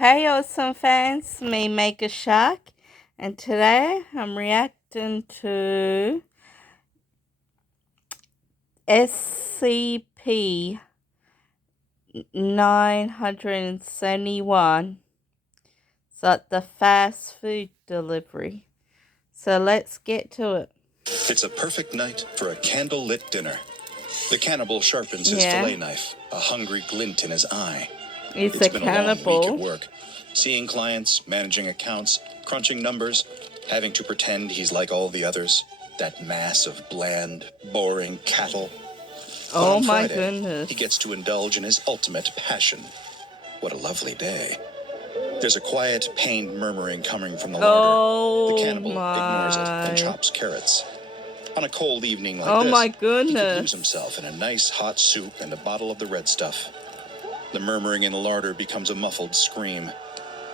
Hey awesome fans, me Megashark, and today I'm reacting to SCP 971. So the fast food delivery. So let's get to it. It's a perfect night for a candle-lit dinner. The cannibal sharpens his fillet knife, a hungry glint in his eye. It's been a long week at work, seeing clients, managing accounts, crunching numbers, having to pretend he's like all the others, that mass of bland, boring cattle. Oh on my Friday, goodness. He gets to indulge in his ultimate passion. What a lovely day. There's a quiet, pained murmuring coming from the larder. The cannibal ignores it and chops carrots. On a cold evening like this, my he could goodness. lose himself in a nice hot soup and a bottle of the red stuff. The murmuring in the larder becomes a muffled scream.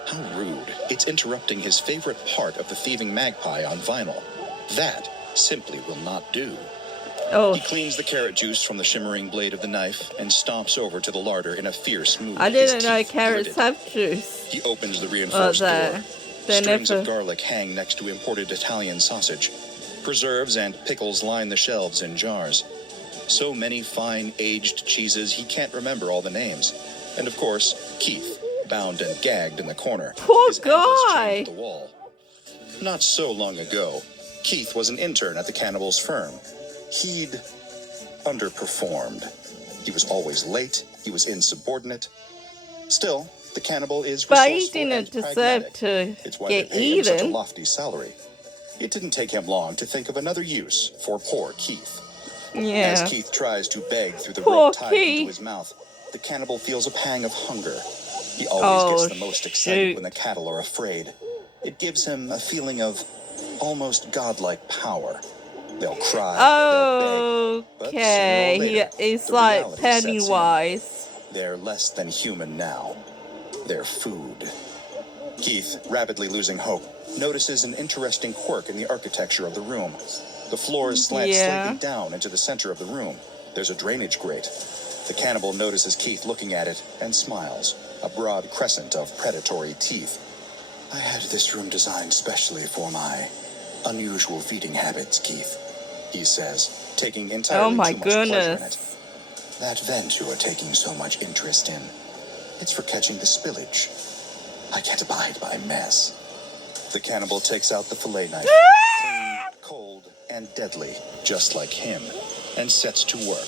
How rude. It's interrupting his favorite part of the thieving magpie on vinyl. That simply will not do. He cleans the carrot juice from the shimmering blade of the knife and stomps over to the larder in a fierce move. I didn't know carrots have juice. He opens the reinforced door. Strings of garlic hang next to imported Italian sausage. Preserves and pickles line the shelves in jars. So many fine aged cheeses he can't remember all the names. And of course, Keith, bound and gagged in the corner. Poor his ankles guy. chained to the wall. Not so long ago, Keith was an intern at the cannibal's firm. He'd underperformed. He was always late. He was insubordinate. Still, the cannibal is resourceful. But he didn't deserve to get eaten. Such a lofty salary. It didn't take him long to think of another use for poor Keith. As Keith tries to beg through the rope tied into his mouth, the cannibal feels a pang of hunger. He always gets the most excited when the cattle are afraid. It gives him a feeling of almost godlike power. They'll cry, they'll beg, but sooner or later, he's like Pennywise. They're less than human now. They're food. Keith, rapidly losing hope, notices an interesting quirk in the architecture of the room. The floors slant slightly down into the center of the room. There's a drainage grate. The cannibal notices Keith looking at it and smiles, a broad crescent of predatory teeth. I had this room designed specially for my unusual feeding habits, Keith, he says, taking entirely too much pleasure in it. That vent you are taking so much interest in, it's for catching the spillage. I can't abide by mess. The cannibal takes out the fillet knife, clean, cold, and deadly, just like him, and sets to work.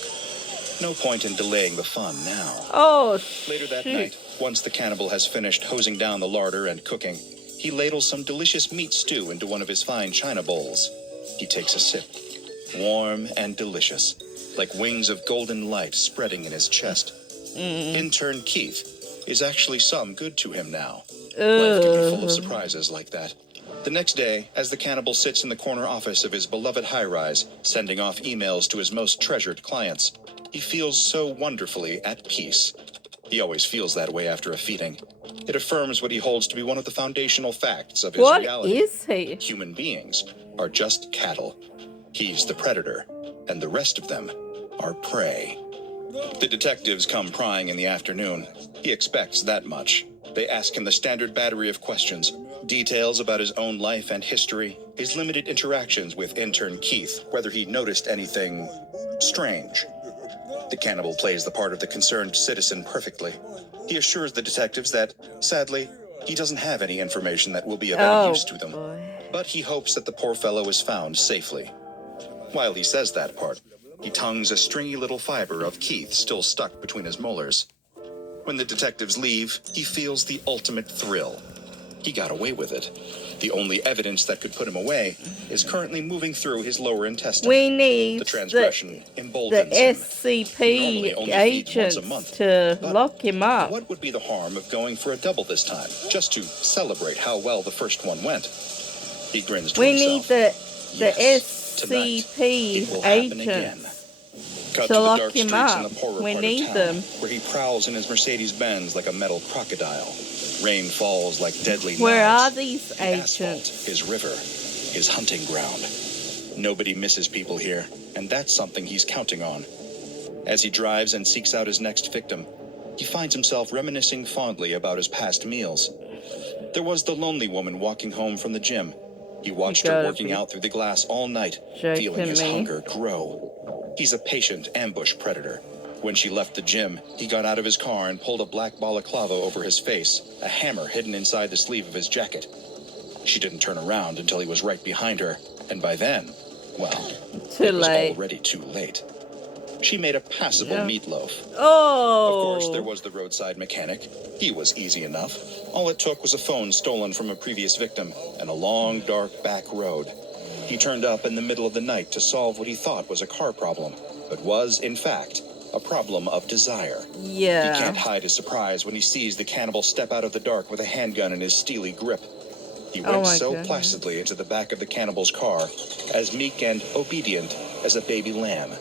No point in delaying the fun now. Later that night, once the cannibal has finished hosing down the larder and cooking, he ladles some delicious meat stew into one of his fine china bowls. He takes a sip. Warm and delicious, like wings of golden light spreading in his chest. Intern Keith is actually some good to him now. Life can be full of surprises like that. The next day, as the cannibal sits in the corner office of his beloved high-rise, sending off emails to his most treasured clients, he feels so wonderfully at peace. He always feels that way after a feeding. It affirms what he holds to be one of the foundational facts of his reality. What is he? Human beings are just cattle. He's the predator, and the rest of them are prey. The detectives come prying in the afternoon. He expects that much. They ask him the standard battery of questions, details about his own life and history, his limited interactions with intern Keith, whether he noticed anything strange. The cannibal plays the part of the concerned citizen perfectly. He assures the detectives that, sadly, he doesn't have any information that will be of any use to them. But he hopes that the poor fellow is found safely. While he says that part, he tongues a stringy little fiber of Keith still stuck between his molars. When the detectives leave, he feels the ultimate thrill. He got away with it. The only evidence that could put him away is currently moving through his lower intestine. We need the transgression emboldens the SCP agents to lock him up. What would be the harm of going for a double this time, just to celebrate how well the first one went? He grins to himself. We need the SCP agents to lock him up. We need them. Where he prowls in his Mercedes-Benz like a metal crocodile. Rain falls like deadly knives. Where are these agents? agents? His river, his hunting ground. Nobody misses people here, and that's something he's counting on. As he drives and seeks out his next victim, he finds himself reminiscing fondly about his past meals. There was the lonely woman walking home from the gym. He watched her working out through the glass all night, feeling his hunger grow. He's a patient ambush predator. When she left the gym, he got out of his car and pulled a black balaclava over his face, a hammer hidden inside the sleeve of his jacket. She didn't turn around until he was right behind her, and by then, well, it was already too late. She made a passable meatloaf. Oh! Of course, there was the roadside mechanic. He was easy enough. All it took was a phone stolen from a previous victim and a long, dark back road. He turned up in the middle of the night to solve what he thought was a car problem, but was, in fact, a problem of desire. Yeah. He can't hide his surprise when he sees the cannibal step out of the dark with a handgun in his steely grip. He went placidly into the back of the cannibal's car, as meek and obedient as a baby lamb.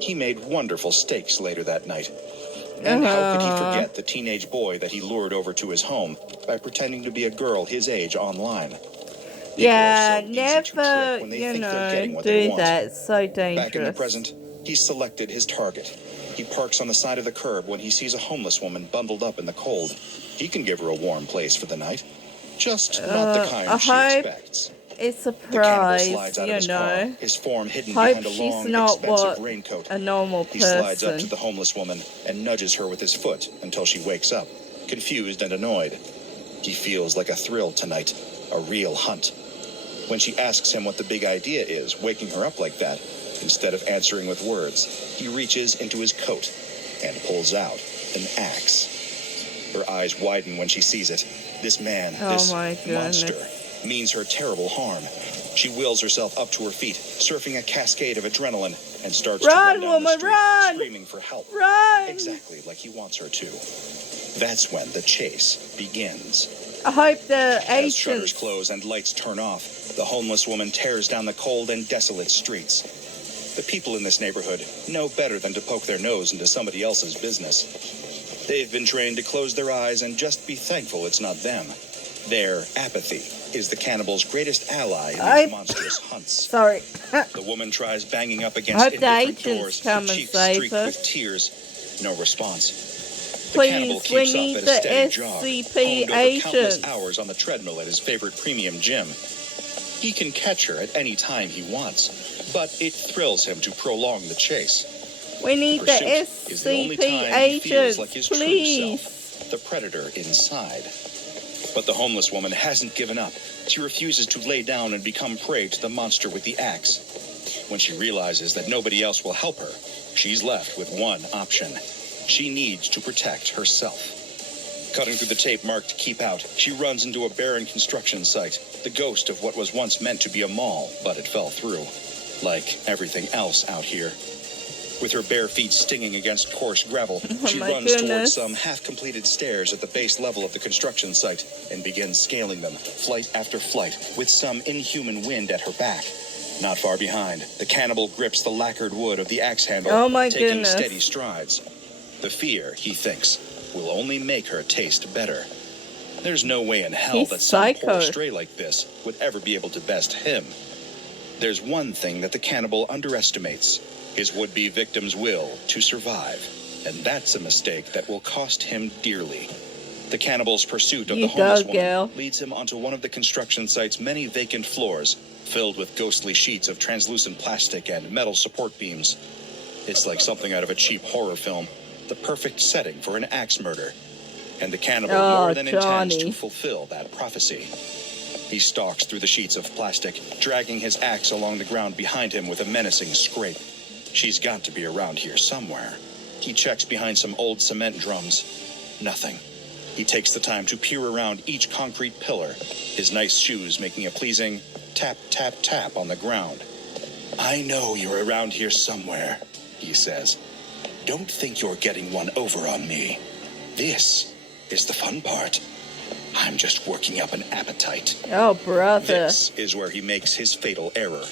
He made wonderful steaks later that night. And how could he forget the teenage boy that he lured over to his home by pretending to be a girl his age online? Yeah, never, do that. It's so dangerous. Back in the present, he selected his target. He parks on the side of the curb when he sees a homeless woman bundled up in the cold. He can give her a warm place for the night. Just not the kind she expects. It's a prize, car, his form hidden behind a long, expensive raincoat. A normal person. He slides up to the homeless woman and nudges her with his foot until she wakes up, confused and annoyed. He feels like a thrill tonight, a real hunt. When she asks him what the big idea is, waking her up like that, instead of answering with words, he reaches into his coat and pulls out an axe. Her eyes widen when she sees it. This man, this monster, means her terrible harm. She wills herself up to her feet, surfing a cascade of adrenaline, and starts to run down the street, screaming for help. Run! Exactly like he wants her to. That's when the chase begins. I hope the As shutters close and lights turn off, the homeless woman tears down the cold and desolate streets. The people in this neighborhood know better than to poke their nose into somebody else's business. They've been trained to close their eyes and just be thankful it's not them. Their apathy is the cannibal's greatest ally in these monstrous hunts. The woman tries banging up against indifferent doors, her cheeks streaked with tears. No response. The cannibal keeps up at a steady jog, honed over countless hours on the treadmill at his favorite premium gym. He can catch her at any time he wants, but it thrills him to prolong the chase. We need the SCP agents, like his true self, the predator inside. But the homeless woman hasn't given up. She refuses to lay down and become prey to the monster with the axe. When she realizes that nobody else will help her, she's left with one option. She needs to protect herself. Cutting through the tape marked "Keep Out," she runs into a barren construction site, the ghost of what was once meant to be a mall, but it fell through. Like everything else out here. With her bare feet stinging against coarse gravel, she runs towards some half-completed stairs at the base level of the construction site and begins scaling them, flight after flight, with some inhuman wind at her back. Not far behind, the cannibal grips the lacquered wood of the axe handle, taking steady strides. The fear, he thinks, will only make her taste better. There's no way in hell that some poor stray like this would ever be able to best him. There's one thing that the cannibal underestimates: his would-be victim's will to survive. And that's a mistake that will cost him dearly. The cannibal's pursuit of the homeless woman leads him onto one of the construction site's many vacant floors, filled with ghostly sheets of translucent plastic and metal support beams. It's like something out of a cheap horror film, the perfect setting for an axe murder. And the cannibal more than intends to fulfill that prophecy. He stalks through the sheets of plastic, dragging his axe along the ground behind him with a menacing scrape. She's got to be around here somewhere. He checks behind some old cement drums. Nothing. He takes the time to peer around each concrete pillar, his nice shoes making a pleasing tap, tap, tap on the ground. "I know you're around here somewhere," he says. "Don't think you're getting one over on me. This is the fun part. I'm just working up an appetite." Oh, brother. This is where he makes his fatal error.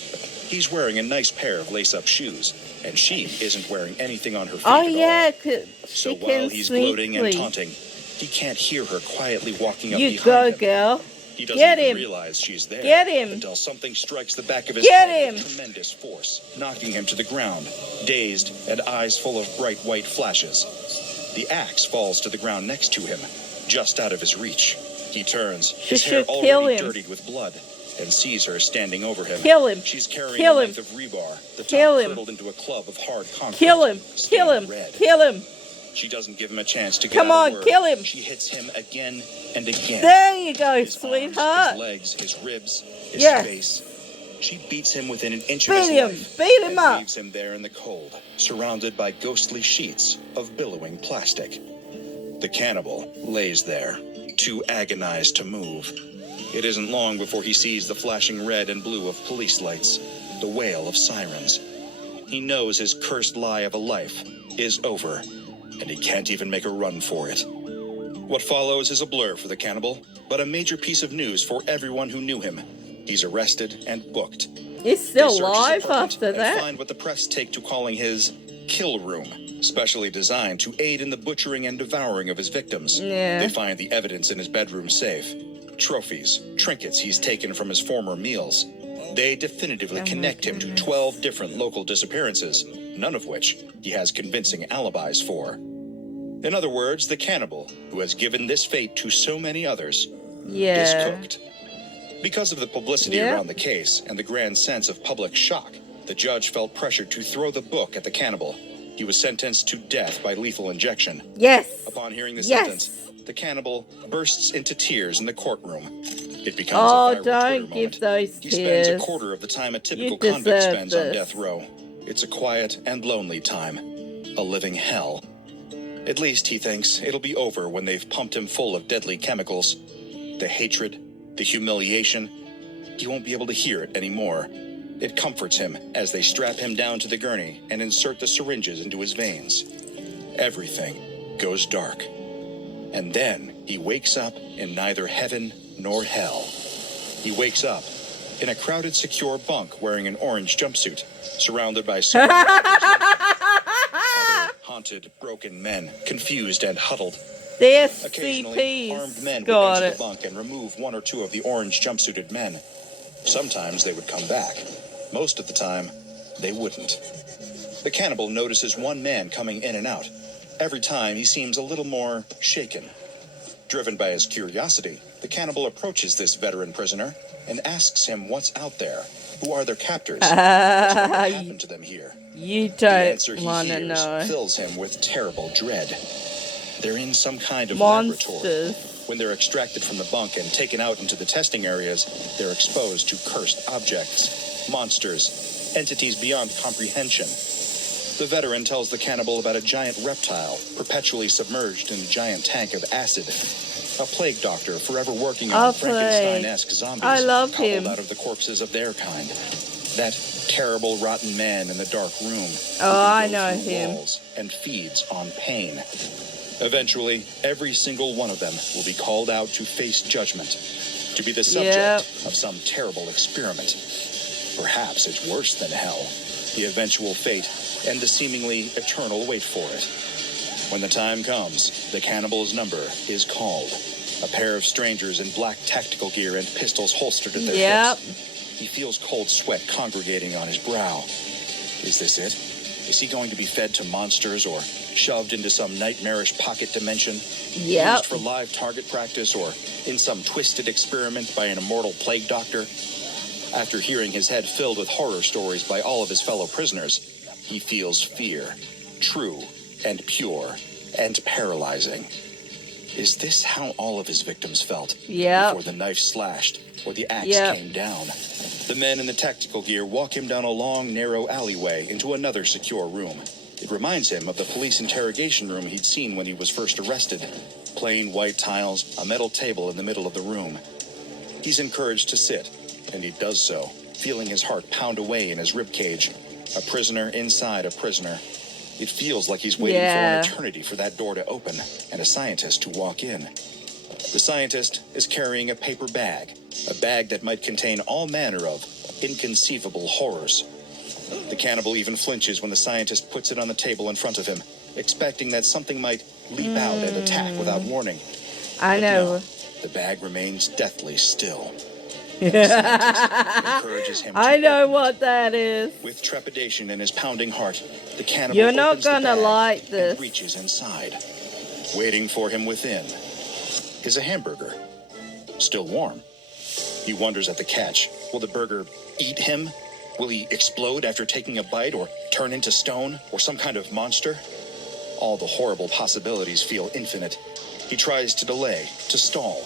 He's wearing a nice pair of lace-up shoes, and she isn't wearing anything on her feet at all. So while he's gloating and taunting, he can't hear her quietly walking up behind him. Girl. He doesn't even realize she's there until something strikes the back of his head with tremendous force, knocking him to the ground, dazed and eyes full of bright white flashes. The axe falls to the ground next to him, just out of his reach. He turns, She his hair should kill already him. dirtied with blood, and sees her standing over him. Kill him. She's carrying Kill a him. length of rebar, the Kill top him. curdled into a club of hard concrete. Kill him. Kill stained him. red. Kill him. She doesn't give him a chance to get Come out on, a word. kill him. She hits him again and again. There you go, His arms, sweetheart. his legs, his ribs, his Yes. face. She beats him within an inch of his Beat him. life Beat him and up. leaves him there in the cold, surrounded by ghostly sheets of billowing plastic. The cannibal lays there, too agonized to move. It isn't long before he sees the flashing red and blue of police lights, the wail of sirens. He knows his cursed lie of a life is over, and he can't even make a run for it. What follows is a blur for the cannibal, but a major piece of news for everyone who knew him. He's arrested and booked. He's They still search his alive apartment after and that. find what the press take to calling his kill room, specially designed to aid in the butchering and devouring of his victims. Yeah. They find the evidence in his bedroom safe. Trophies, trinkets he's taken from his former meals. They definitively connect him to 12 different local disappearances, none of which he has convincing alibis for. In other words, the cannibal, who has given this fate to so many others, is Yeah. cooked. Because of the publicity Yeah. around the case and the grand sense of public shock, the judge felt pressured to throw the book at the cannibal. He was sentenced to death by lethal injection. Yes. Upon hearing the Yes. sentence, the cannibal bursts into tears in the courtroom. It becomes Oh, a viral Twitter don't moment. give those He spends a tears. quarter of the time a typical You convict deserve spends on this. death row. It's a quiet and lonely time. A living hell. At least, he thinks, it'll be over when they've pumped him full of deadly chemicals. The hatred, the humiliation, he won't be able to hear it anymore. It comforts him as they strap him down to the gurney and insert the syringes into his veins. Everything goes dark. And then he wakes up in neither heaven nor hell. He wakes up in a crowded, secure bunk wearing an orange jumpsuit, surrounded by so many other haunted, broken men, confused and huddled. The Occasionally, armed men SCP's would got enter it. the bunk and remove one or two of the orange jumpsuited men. Sometimes they would come back. Most of the time, they wouldn't. The cannibal notices one man coming in and out. Every time, he seems a little more shaken. Driven by his curiosity, the cannibal approaches this veteran prisoner and asks him what's out there. Who are their captors? What's going to happen to them here? You The don't answer he want to hears know. fills him with terrible dread. They're in some kind of laboratory. Monsters. When they're extracted from the bunk and taken out into the testing areas, they're exposed to cursed objects, monsters, entities beyond comprehension. The veteran tells the cannibal about a giant reptile perpetually submerged in a giant tank of acid. A plague doctor forever working on Oh, Frankenstein-esque zombies I love cobbled him. out of the corpses of their kind. That terrible rotten man in the dark room. Oh, who I can know go through him. walls and feeds on pain. Eventually, every single one of them will be called out to face judgment, to be the subject of some terrible experiment. Perhaps it's worse than hell, the eventual fate and the seemingly eternal wait for it. When the time comes, the cannibal's number is called. A pair of strangers in black tactical gear and pistols holstered at their Yep. hips. He feels cold sweat congregating on his brow. Is this it? Is he going to be fed to monsters or shoved into some nightmarish pocket dimension? Yep. Used for live target practice or in some twisted experiment by an immortal plague doctor? After hearing his head filled with horror stories by all of his fellow prisoners, he feels fear, true and pure and paralyzing. Is this how all of his victims felt Yep. before the knife slashed or the axe Yep. came down? The men in the tactical gear walk him down a long, narrow alleyway into another secure room. It reminds him of the police interrogation room he'd seen when he was first arrested. Plain white tiles, a metal table in the middle of the room. He's encouraged to sit, and he does so, feeling his heart pound away in his ribcage. A prisoner inside a prisoner. It feels like he's waiting for an eternity for that door to open and a scientist to walk in. The scientist is carrying a paper bag, a bag that might contain all manner of inconceivable horrors. The cannibal even flinches when the scientist puts it on the table in front of him, expecting that something might leap out and attack without warning. I But know. no, the bag remains deathly still. And the scientist encourages him to I know open it. what that is. With trepidation in his pounding heart, the cannibal You're not opens the gonna bag like and this. reaches inside. Waiting for him within is a hamburger, still warm. He wonders at the catch. Will the burger eat him? Will he explode after taking a bite, or turn into stone, or some kind of monster? All the horrible possibilities feel infinite. He tries to delay, to stall,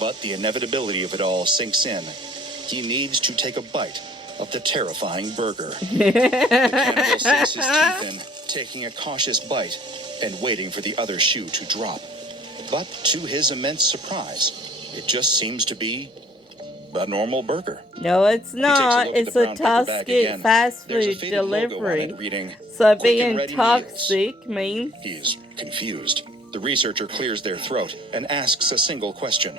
but the inevitability of it all sinks in. He needs to take a bite of the terrifying burger. The cannibal sinks his teeth in, taking a cautious bite and waiting for the other shoe to drop. But to his immense surprise, it just seems to be a normal burger. No, it's not. It's a toxic fast food delivery. So being toxic means... He's confused. The researcher clears their throat and asks a single question.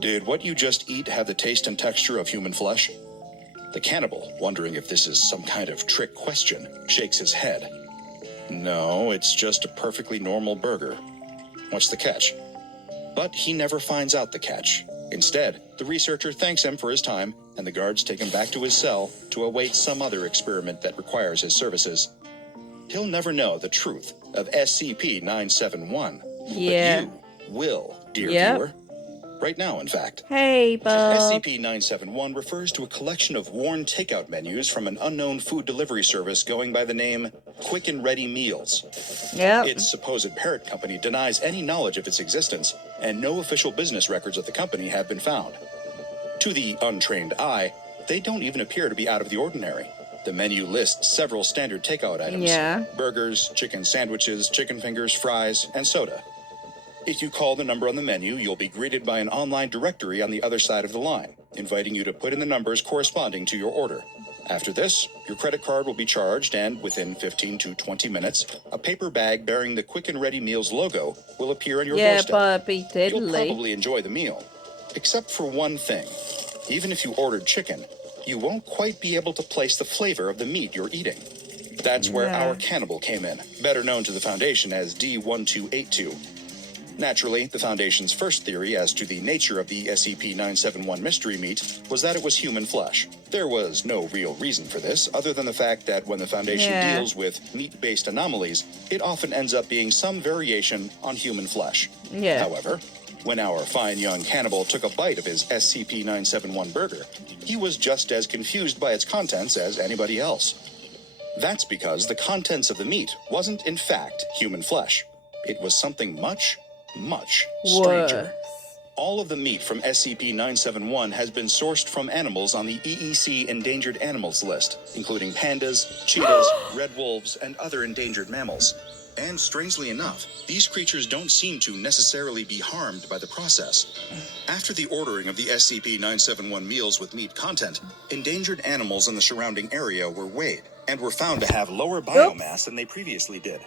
Did what you just eat have the taste and texture of human flesh? The cannibal, wondering if this is some kind of trick question, shakes his head. No, it's just a perfectly normal burger. What's the catch? But he never finds out the catch. Instead, the researcher thanks him for his time, and the guards take him back to his cell to await some other experiment that requires his services. He'll never know the truth of SCP-971. Yeah. But you will, dear viewer. Right now, in fact. Hey, Bob. SCP-971 refers to a collection of worn takeout menus from an unknown food delivery service going by the name Quick and Ready Meals. Yep. Its supposed parent company denies any knowledge of its existence, and no official business records of the company have been found. To the untrained eye, they don't even appear to be out of the ordinary. The menu lists several standard takeout items. Burgers, chicken sandwiches, chicken fingers, fries, and soda. If you call the number on the menu, you'll be greeted by an online directory on the other side of the line, inviting you to put in the numbers corresponding to your order. After this, your credit card will be charged, and within 15 to 20 minutes, a paper bag bearing the Quick and Ready Meals logo will appear on your doorstep. You'll probably enjoy the meal, except for one thing. Even if you ordered chicken, you won't quite be able to place the flavor of the meat you're eating. That's where our cannibal came in, better known to the Foundation as D1282. Naturally, the Foundation's first theory as to the nature of the SCP-971 mystery meat was that it was human flesh. There was no real reason for this, other than the fact that when the Foundation deals with meat-based anomalies, it often ends up being some variation on human flesh. However, when our fine young cannibal took a bite of his SCP-971 burger, he was just as confused by its contents as anybody else. That's because the contents of the meat wasn't, in fact, human flesh. It was something much stranger. All of the meat from SCP-971 has been sourced from animals on the EEC Endangered Animals list, including pandas, cheetahs, red wolves, and other endangered mammals. And strangely enough, these creatures don't seem to necessarily be harmed by the process. After the ordering of the SCP-971 meals with meat content, endangered animals in the surrounding area were weighed and were found to have lower biomass than they previously did.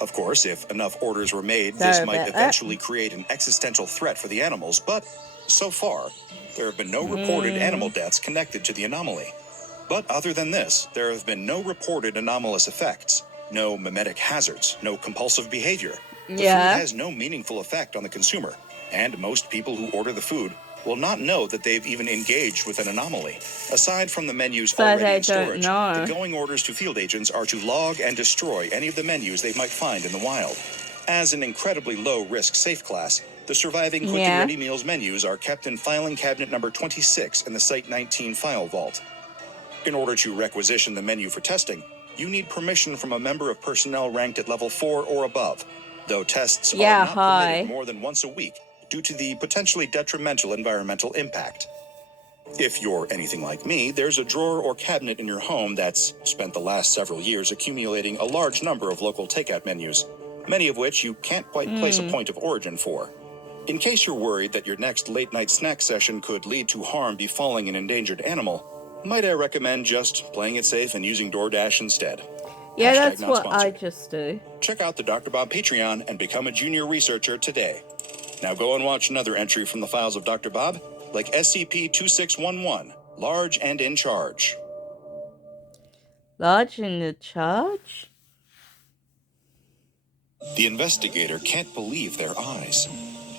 Of course, if enough orders were made, this might eventually create an existential threat for the animals, but so far, there have been no reported animal deaths connected to the anomaly. But other than this, there have been no reported anomalous effects, no mimetic hazards, no compulsive behavior. The food has no meaningful effect on the consumer, and most people who order the food will not know that they've even engaged with an anomaly. Aside from the menus already in storage, the going orders to field agents are to log and destroy any of the menus they might find in the wild. As an incredibly low-risk safe class, the surviving Quick and Ready Meals menus are kept in filing cabinet number 26 in the Site-19 file vault. In order to requisition the menu for testing, you need permission from a member of personnel ranked at level 4 or above, though tests are not permitted more than once a week, due to the potentially detrimental environmental impact. If you're anything like me, there's a drawer or cabinet in your home that's spent the last several years accumulating a large number of local takeout menus, many of which you can't quite place a point of origin for. In case you're worried that your next late-night snack session could lead to harm befalling an endangered animal, might I recommend just playing it safe and using DoorDash instead. Yeah, that's what I just do. Check out the Dr. Bob Patreon and become a junior researcher today. Now go and watch another entry from the files of Dr. Bob, like SCP-2611, Large and in Charge. Large and in charge? The investigator can't believe their eyes.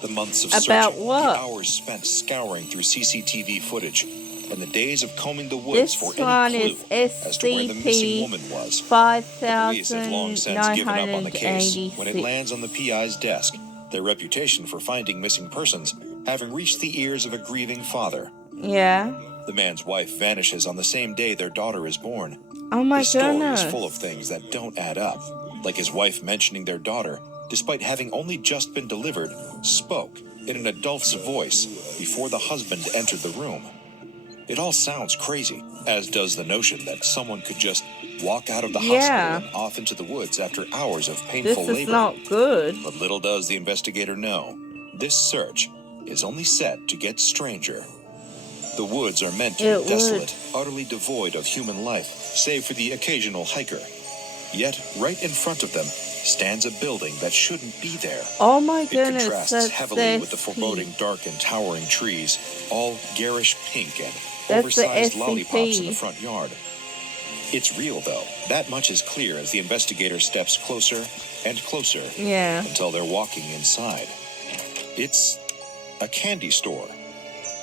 The months of About searching, what? the hours spent scouring through CCTV footage, and the days of combing the woods for any clue as to where the missing woman was. The police have long since given up on the case when it lands on the PI's desk, their reputation for finding missing persons having reached the ears of a grieving father. Yeah. The man's wife vanishes on the same day their daughter is born. Oh my His story goodness. is full of things that don't add up, like his wife mentioning their daughter, despite having only just been delivered, spoke in an adult's voice before the husband entered the room. It all sounds crazy, as does the notion that someone could just walk out of the hospital and off into the woods after hours of painful labor. This is not good. But little does the investigator know, this search is only set to get stranger. The woods are meant to be desolate, utterly devoid of human life, save for the occasional hiker. Yet, right in front of them stands a building that shouldn't be there. Oh my goodness, it contrasts heavily with the foreboding dark and towering trees, all garish pink and oversized lollipops in the front yard. It's real, though. That much is clear as the investigator steps closer and closer until they're walking inside. It's a candy store.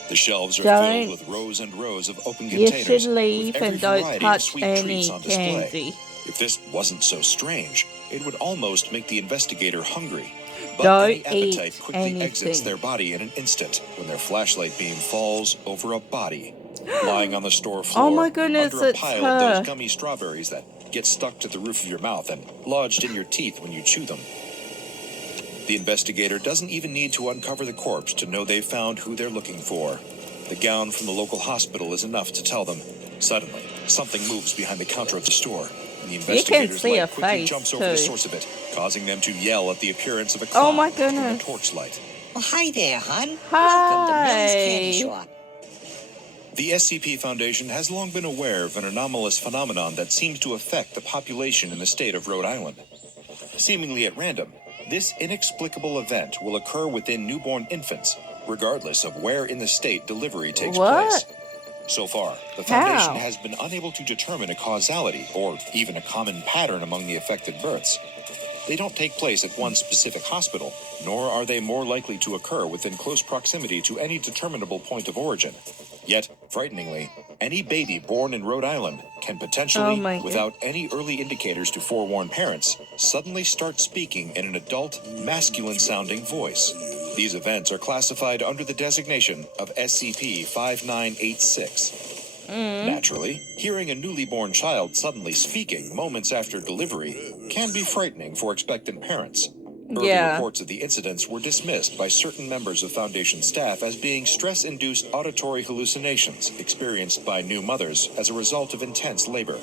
The shelves are filled with rows and rows of open containers you should leave with every and don't variety touch of sweet any treats on display. candy. If this wasn't so strange, it would almost make the investigator hungry. But don't any appetite eat quickly anything. exits their body in an instant when their flashlight beam falls over a body lying on the store floor Oh my goodness, under a it's pile her. of those gummy strawberries that get stuck to the roof of your mouth and lodged in your teeth when you chew them. The investigator doesn't even need to uncover the corpse to know they've found who they're looking for. The gown from the local hospital is enough to tell them. Suddenly, something moves behind the counter of the store, and the investigator's light quickly jumps over the source of it, causing them to yell at the appearance of a cloud in a torchlight. Well, hi there, hon. Hi. Welcome to Mill's Candy Shop. The SCP Foundation has long been aware of an anomalous phenomenon that seems to affect the population in the state of Rhode Island. Seemingly at random, this inexplicable event will occur within newborn infants, regardless of where in the state delivery takes place. So far, the Foundation has been unable to determine a causality or even a common pattern among the affected births. They don't take place at one specific hospital, nor are they more likely to occur within close proximity to any determinable point of origin. Yet, frighteningly, any baby born in Rhode Island can potentially, without any early indicators to forewarn parents, suddenly start speaking in an adult, masculine-sounding voice. These events are classified under the designation of SCP-5986. Naturally, hearing a newly born child suddenly speaking moments after delivery can be frightening for expectant parents. Early reports of the incidents were dismissed by certain members of Foundation staff as being stress-induced auditory hallucinations experienced by new mothers as a result of intense labor.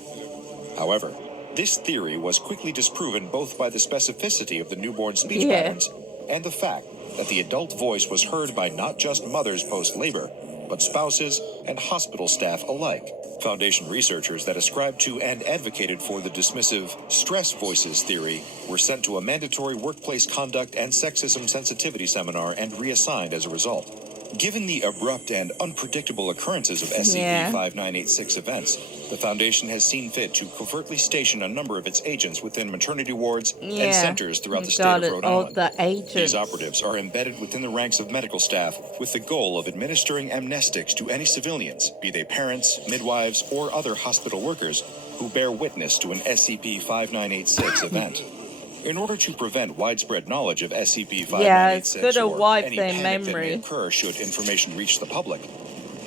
However, this theory was quickly disproven both by the specificity of the newborn speech patterns and the fact that the adult voice was heard by not just mothers post-labor, but spouses and hospital staff alike. Foundation researchers that ascribed to and advocated for the dismissive stress voices theory were sent to a mandatory workplace conduct and sexism sensitivity seminar and reassigned as a result. Given the abrupt and unpredictable occurrences of SCP-5986 events, the Foundation has seen fit to covertly station a number of its agents within maternity wards and centers throughout the state of Rhode Island. These operatives are embedded within the ranks of medical staff with the goal of administering amnestics to any civilians, be they parents, midwives, or other hospital workers, who bear witness to an SCP-5986 event. In order to prevent widespread knowledge of SCP-5986 or any panic that may occur should information reach the public,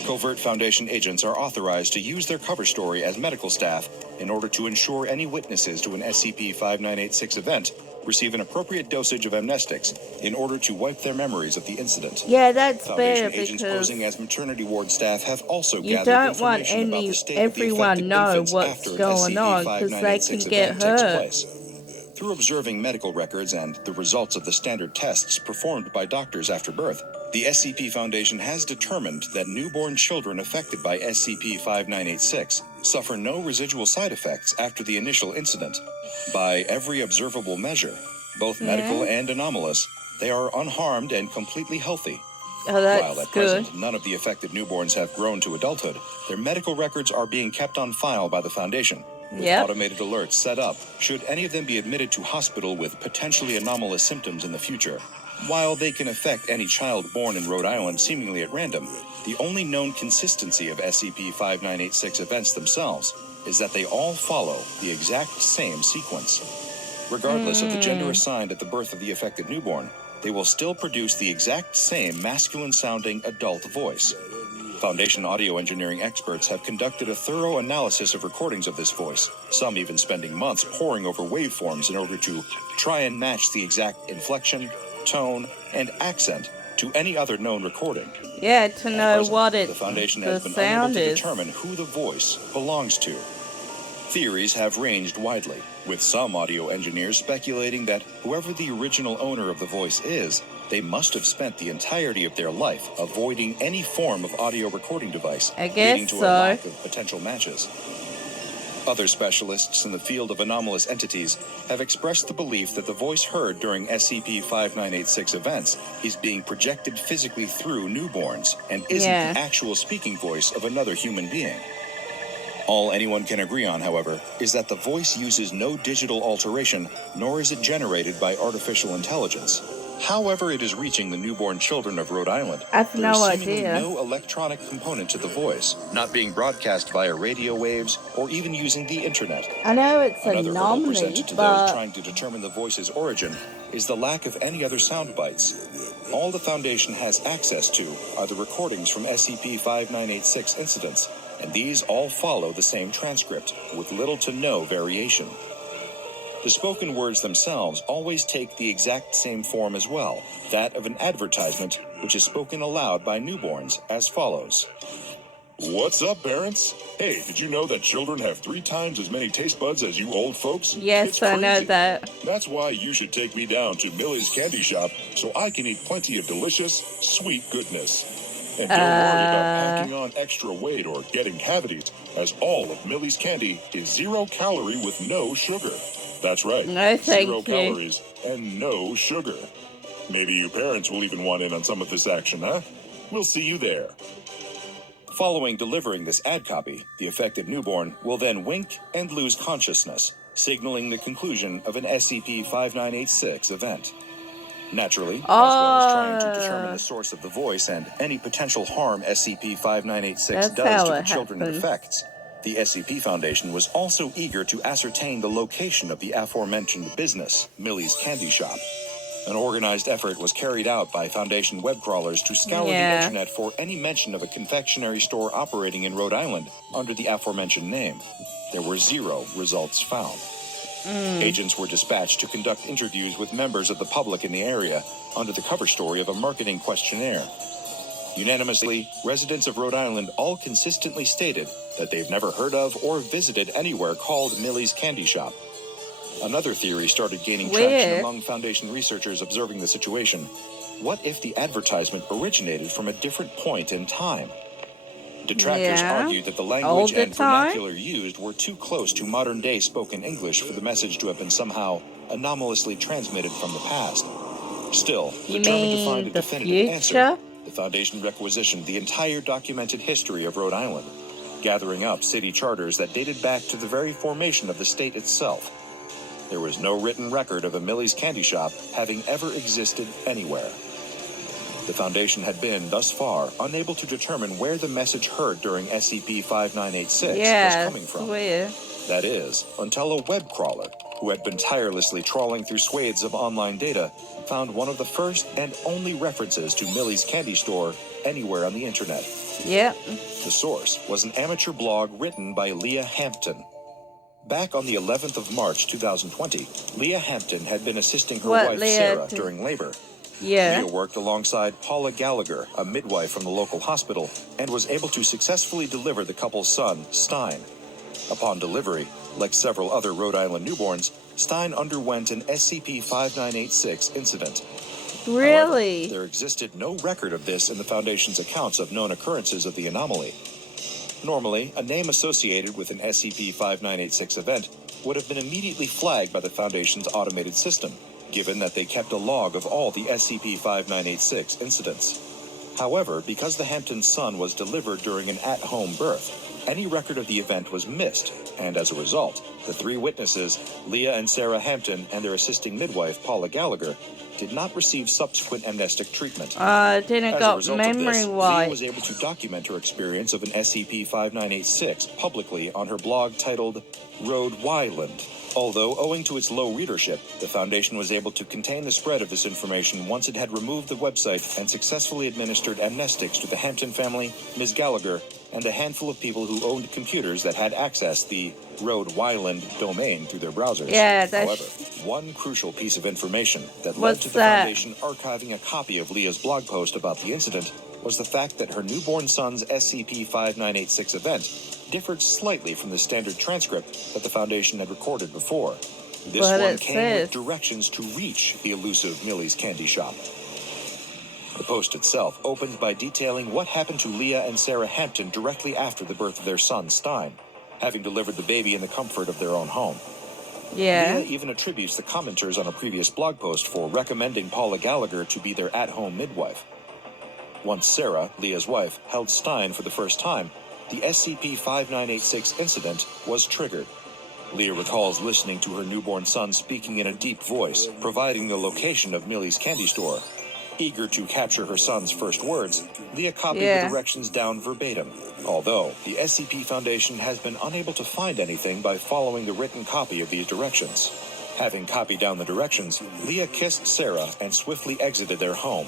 covert Foundation agents are authorized to use their cover story as medical staff in order to ensure any witnesses to an SCP-5986 event receive an appropriate dosage of amnestics in order to wipe their memories of the incident. Yeah, that's Foundation better agents because posing as maternity ward staff have also you gathered don't want information about the state everyone of the know infected what's infants going on after an because they SCP-5986 can get event takes hurt. place. Through observing medical records and the results of the standard tests performed by doctors after birth, the SCP Foundation has determined that newborn children affected by SCP-5986 suffer no residual side effects after the initial incident. By every observable measure, both medical and anomalous, they are unharmed and completely healthy. While at present none of the affected newborns have grown to adulthood, their medical records are being kept on file by the Foundation, with automated alerts set up should any of them be admitted to hospital with potentially anomalous symptoms in the future. While they can affect any child born in Rhode Island seemingly at random, the only known consistency of SCP-5986 events themselves is that they all follow the exact same sequence. Regardless of the gender assigned at the birth of the affected newborn, they will still produce the exact same masculine-sounding adult voice. Foundation audio engineering experts have conducted a thorough analysis of recordings of this voice, some even spending months poring over waveforms in order to try and match the exact inflection, tone, and accent to any other known recording. Yeah, to know what the Foundation has been unable to determine who the voice belongs to. Theories have ranged widely, with some audio engineers speculating that whoever the original owner of the voice is, they must have spent the entirety of their life avoiding any form of audio recording device, leading to a lack of potential matches. Other specialists in the field of anomalous entities have expressed the belief that the voice heard during SCP-5986 events is being projected physically through newborns and isn't the actual speaking voice of another human being. All anyone can agree on, however, is that the voice uses no digital alteration, nor is it generated by artificial intelligence. However it is reaching the newborn children of Rhode Island, there is seemingly no electronic component to the voice, not being broadcast via radio waves or even using the internet. I know it's Another hurdle anomaly, presented to those trying to determine the voice's origin is the lack of any other sound bites. All the Foundation has access to are the recordings from SCP-5986 incidents, and these all follow the same transcript, with little to no variation. The spoken words themselves always take the exact same form as well, that of an advertisement which is spoken aloud by newborns as follows. What's up, parents? Hey, did you know that children have 3 times as many taste buds as you old folks? Yes, I know that. That's why you should take me down to Millie's Candy Shop so I can eat plenty of delicious, sweet goodness. And don't worry about packing on extra weight or getting cavities, as all of Millie's candy is 0 calorie with no sugar. That's right, no, thank 0 you. calories and no sugar. Maybe you parents will even want in on some of this action, huh? We'll see you there. Following delivering this ad copy, the affected newborn will then wink and lose consciousness, signaling the conclusion of an SCP-5986 event. Naturally, as well as trying to determine the source of the voice and any potential harm SCP-5986 does to the children it affects, the SCP Foundation was also eager to ascertain the location of the aforementioned business, Millie's Candy Shop. An organized effort was carried out by Foundation web crawlers to scour the internet for any mention of a confectionery store operating in Rhode Island under the aforementioned name. There were 0 results found. Agents were dispatched to conduct interviews with members of the public in the area under the cover story of a marketing questionnaire. Unanimously, residents of Rhode Island all consistently stated that they've never heard of or visited anywhere called Millie's Candy Shop. Another theory started gaining traction among Foundation researchers observing the situation. What if the advertisement originated from a different point in time? Detractors argued that the language and vernacular used were too close to modern-day spoken English for the message to have been somehow anomalously transmitted from the past. Still, determined to find a definitive answer, the Foundation requisitioned the entire documented history of Rhode Island, gathering up city charters that dated back to the very formation of the state itself. There was no written record of a Millie's Candy Shop having ever existed anywhere. The Foundation had been, thus far, unable to determine where the message heard during SCP-5986 was coming from. That is, until a web crawler, who had been tirelessly trawling through swathes of online data, found one of the first and only references to Millie's Candy Store anywhere on the internet. The source was an amateur blog written by Leah Hampton. Back on the 11th of March 2020, Leah Hampton had been assisting her wife Sarah during labor. Leah worked alongside Paula Gallagher, a midwife from the local hospital, and was able to successfully deliver the couple's son, Stein. Upon delivery, like several other Rhode Island newborns, Stein underwent an SCP-5986 incident. Really? However, there existed no record of this in the Foundation's accounts of known occurrences of the anomaly. Normally, a name associated with an SCP-5986 event would have been immediately flagged by the Foundation's automated system, given that they kept a log of all the SCP-5986 incidents. However, because the Hampton son was delivered during an at-home birth, any record of the event was missed, and as a result, the three witnesses, Leah and Sarah Hampton and their assisting midwife, Paula Gallagher, did not receive subsequent amnestic treatment. Didn't got memory Leah was able to document her experience of an SCP-5986 publicly on her blog titled Road Wyland. Although, owing to its low readership, the Foundation was able to contain the spread of this information once it had removed the website and successfully administered amnestics to the Hampton family, Ms. Gallagher, and a handful of people who owned computers that had accessed the Road Wyland domain through their browsers. Yeah, However, one crucial piece of information that led to the Foundation archiving a copy of Leah's blog post about the incident was the fact that her newborn son's SCP-5986 event differed slightly from the standard transcript that the Foundation had recorded before. This one came with directions to reach the elusive Millie's Candy Shop. The post itself opened by detailing what happened to Leah and Sarah Hampton directly after the birth of their son, Stein, having delivered the baby in the comfort of their own home. Yeah. Leah even attributes the commenters on a previous blog post for recommending Paula Gallagher to be their at-home midwife. Once Sarah, Leah's wife, held Stein for the first time, the SCP-5986 incident was triggered. Leah recalls listening to her newborn son speaking in a deep voice, providing the location of Millie's candy store. Eager to capture her son's first words, Leah copied the directions down verbatim. Although, the SCP Foundation has been unable to find anything by following the written copy of these directions. Having copied down the directions, Leah kissed Sarah and swiftly exited their home.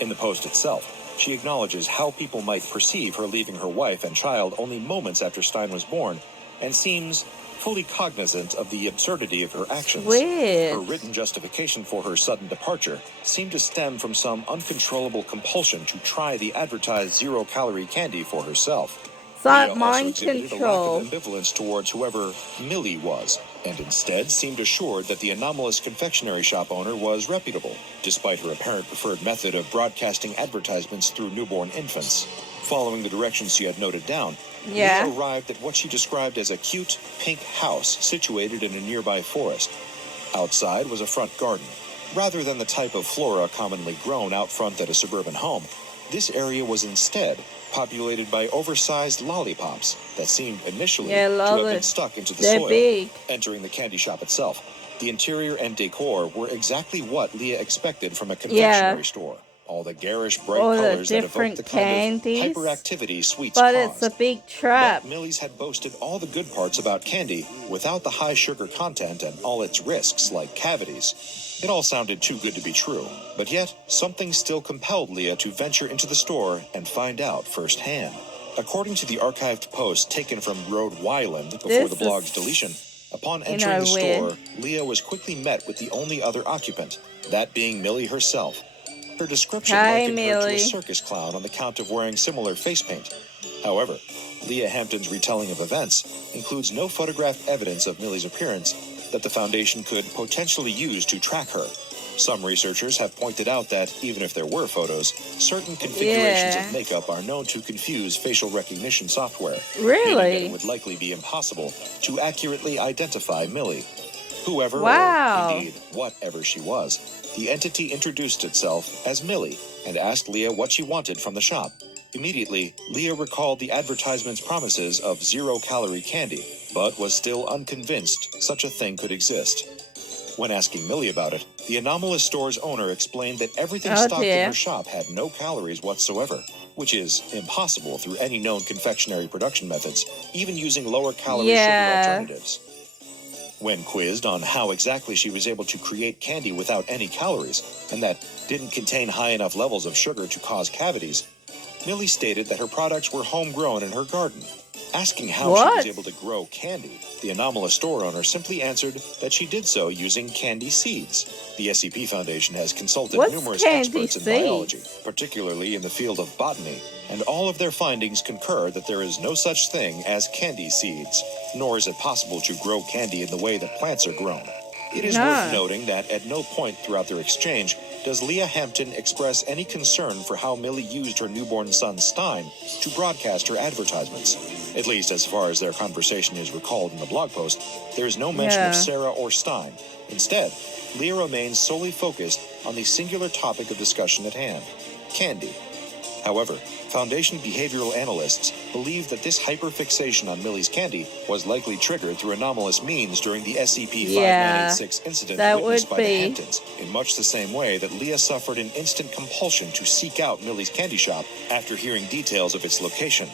In the post itself, she acknowledges how people might perceive her leaving her wife and child only moments after Stein was born, and seems fully cognizant of the absurdity of her actions. Weird. Her written justification for her sudden departure seemed to stem from some uncontrollable compulsion to try the advertised zero-calorie candy for herself. It's like Leah mind also exhibited control. a lack of ambivalence towards whoever Millie was, and instead seemed assured that the anomalous confectionery shop owner was reputable, despite her apparent preferred method of broadcasting advertisements through newborn infants. Following the directions she had noted down, Leah arrived at what she described as a cute, pink house situated in a nearby forest. Outside was a front garden. Rather than the type of flora commonly grown out front at a suburban home, this area was instead populated by oversized lollipops that seemed initially to have been stuck into the soil. Big. Entering the candy shop itself, the interior and decor were exactly what Leah expected from a confectionery store. All the garish, bright colors that evoked the kind of hyperactivity sweets but caused. it's a big trap. But Millie's had boasted all the good parts about candy without the high sugar content and all its risks like cavities. It all sounded too good to be true, but yet something still compelled Leah to venture into the store and find out firsthand. According to the archived post taken from Road Wyland before the blog's deletion, upon entering the store, Leah was quickly met with the only other occupant, that being Millie herself. Her description likened her to a circus clown on the count of wearing similar face paint. However, Leah Hampton's retelling of events includes no photographed evidence of Millie's appearance that the Foundation could potentially use to track her. Some researchers have pointed out that, even if there were photos, certain configurations of makeup are known to confuse facial recognition software. Really? It would likely be impossible to accurately identify Millie. Whoever, or indeed whatever she was, the entity introduced itself as Millie and asked Leah what she wanted from the shop. Immediately, Leah recalled the advertisement's promises of zero-calorie candy, but was still unconvinced such a thing could exist. When asking Millie about it, the anomalous store's owner explained that everything stocked in her shop had no calories whatsoever, which is impossible through any known confectionery production methods, even using lower-calorie sugar alternatives. When quizzed on how exactly she was able to create candy without any calories, and that didn't contain high enough levels of sugar to cause cavities, Millie stated that her products were homegrown in her garden. Asking how she was able to grow candy, the anomalous store owner simply answered that she did so using candy seeds. The SCP Foundation has consulted numerous experts in biology, particularly in the field of botany, and all of their findings concur that there is no such thing as candy seeds, nor is it possible to grow candy in the way that plants are grown. It is worth noting that at no point throughout their exchange does Leah Hampton express any concern for how Millie used her newborn son Stein to broadcast her advertisements. At least as far as their conversation is recalled in the blog post, there is no mention of Sarah or Stein. Instead, Leah remains solely focused on the singular topic of discussion at hand, candy. However, Foundation behavioral analysts believe that this hyperfixation on Millie's candy was likely triggered through anomalous means during the SCP-5986 incident witnessed by the Hamptons, in much the same way that Leah suffered an instant compulsion to seek out Millie's candy shop after hearing details of its location.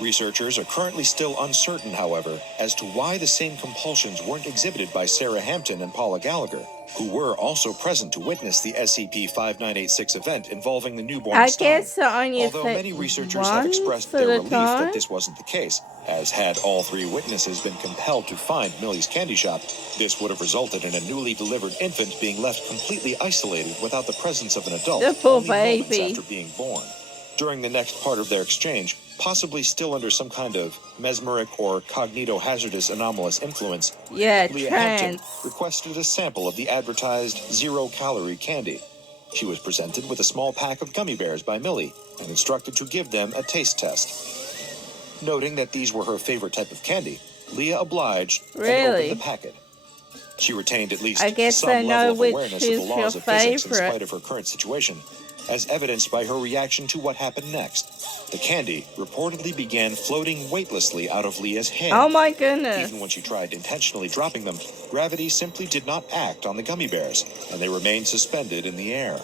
Researchers are currently still uncertain, however, as to why the same compulsions weren't exhibited by Sarah Hampton and Paula Gallagher, who were also present to witness the SCP-5986 event involving the newborn Stein. Guess Although many researchers have expressed their relief that this wasn't the case, as had all three witnesses been compelled to find Millie's candy shop, this would have resulted in a newly delivered infant being left completely isolated without the presence of an adult only moments after being born. During the next part of their exchange, possibly still under some kind of mesmeric or cognito-hazardous anomalous influence, Leah Hampton requested a sample of the advertised zero-calorie candy. She was presented with a small pack of gummy bears by Millie and instructed to give them a taste test. Noting that these were her favorite type of candy, Leah obliged and opened the packet. She retained at least some level of awareness of the laws of physics in spite of her current situation, as evidenced by her reaction to what happened next. The candy reportedly began floating weightlessly out of Leah's hand. Oh my goodness. Even when she tried intentionally dropping them, gravity simply did not act on the gummy bears, and they remained suspended in the air.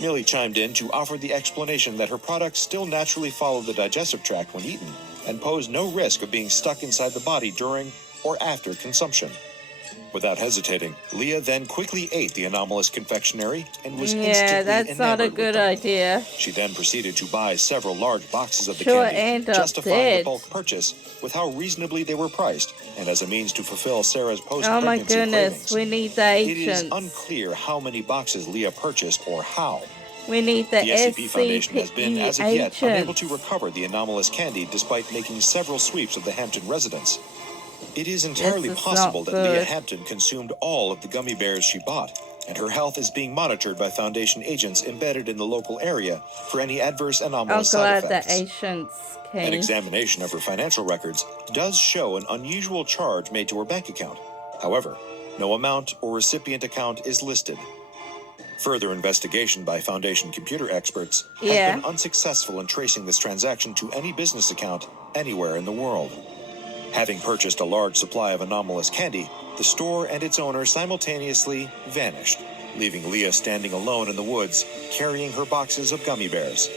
Millie chimed in to offer the explanation that her products still naturally follow the digestive tract when eaten, and pose no risk of being stuck inside the body during or after consumption. Without hesitating, Leah then quickly ate the anomalous confectionery and was instantly that's not a good idea. She then proceeded to buy several large boxes of the candy, justifying the bulk purchase with how reasonably they were priced, and as a means to fulfill Sarah's post-pregnancy cravings. We need the agents. It is unclear how many boxes Leah purchased or how. We need the SCP Foundation has been, as of yet, unable to recover the anomalous candy despite making several sweeps of the Hampton residence. It is entirely possible that Leah Hampton consumed all of the gummy bears she bought, and her health is being monitored by Foundation agents embedded in the local area for any adverse anomalous side effects. An examination of her financial records does show an unusual charge made to her bank account. However, no amount or recipient account is listed. Further investigation by Foundation computer experts has been unsuccessful in tracing this transaction to any business account anywhere in the world. Having purchased a large supply of anomalous candy, the store and its owner simultaneously vanished, leaving Leah standing alone in the woods, carrying her boxes of gummy bears.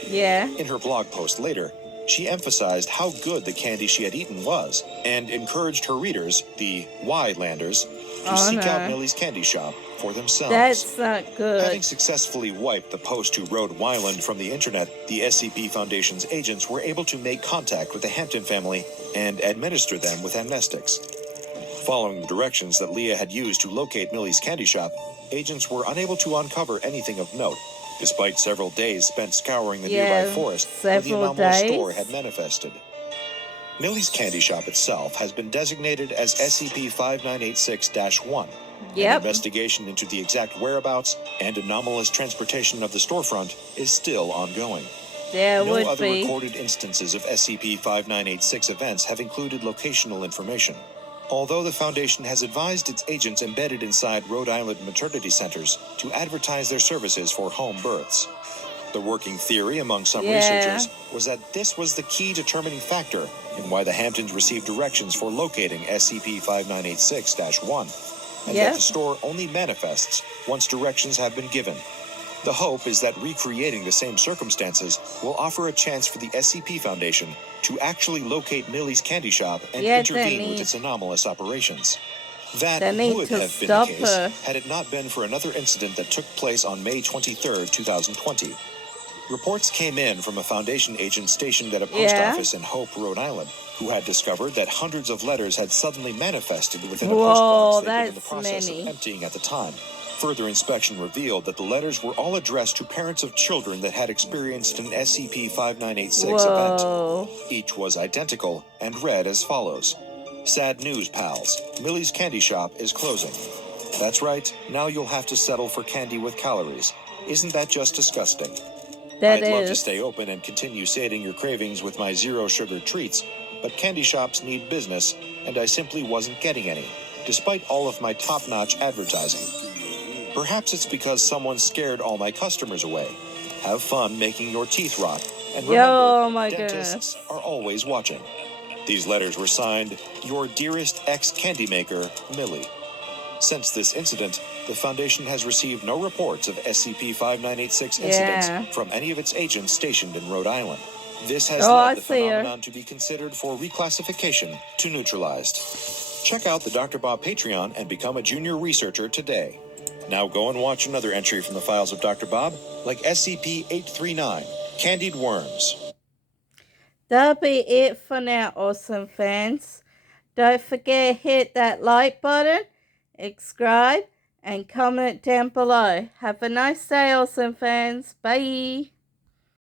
In her blog post later, she emphasized how good the candy she had eaten was, and encouraged her readers, the Y-landers, to seek out Millie's candy shop for themselves. That's not good. Having successfully wiped the post who wrote Wyland from the internet, the SCP Foundation's agents were able to make contact with the Hampton family and administer them with amnestics. Following the directions that Leah had used to locate Millie's candy shop, agents were unable to uncover anything of note, despite several days spent scouring the nearby forest where the anomalous store had manifested. Millie's candy shop itself has been designated as SCP-5986-1. An investigation into the exact whereabouts and anomalous transportation of the storefront is still ongoing. No other recorded instances of SCP-5986 events have included locational information. Although the Foundation has advised its agents embedded inside Rhode Island maternity centers to advertise their services for home births. The working theory among some researchers was that this was the key determining factor in why the Hamptons received directions for locating SCP-5986-1, and that the store only manifests once directions have been given. The hope is that recreating the same circumstances will offer a chance for the SCP Foundation to actually locate Millie's candy shop and intervene with its anomalous operations. That would have been the case had it not been for another incident that took place on May 23, 2020. Reports came in from a Foundation agent stationed at a post office in Hope, Rhode Island, who had discovered that hundreds of letters had suddenly manifested within a postbox they'd been in the process of emptying at the time. Further inspection revealed that the letters were all addressed to parents of children that had experienced an SCP-5986 event. Each was identical and read as follows. Sad news, pals. Millie's candy shop is closing. That's right, now you'll have to settle for candy with calories. Isn't that just disgusting? I'd love to stay open and continue sating your cravings with my zero-sugar treats, but candy shops need business, and I simply wasn't getting any, despite all of my top-notch advertising. Perhaps it's because someone scared all my customers away. Have fun making your teeth rot. And Oh remember, my dentists goodness. are always watching. These letters were signed, Your Dearest Ex-Candy Maker, Millie. Since this incident, the Foundation has received no reports of SCP-5986 incidents from any of its agents stationed in Rhode Island. This has led the phenomenon to be considered for reclassification to neutralized. Check out the Dr. Bob Patreon and become a junior researcher today. Now go and watch another entry from the files of Dr. Bob, like SCP-839, Candied Worms. That'll be it for now, awesome fans. Don't forget to hit that like button, subscribe, and comment down below. Have a nice day, awesome fans. Bye.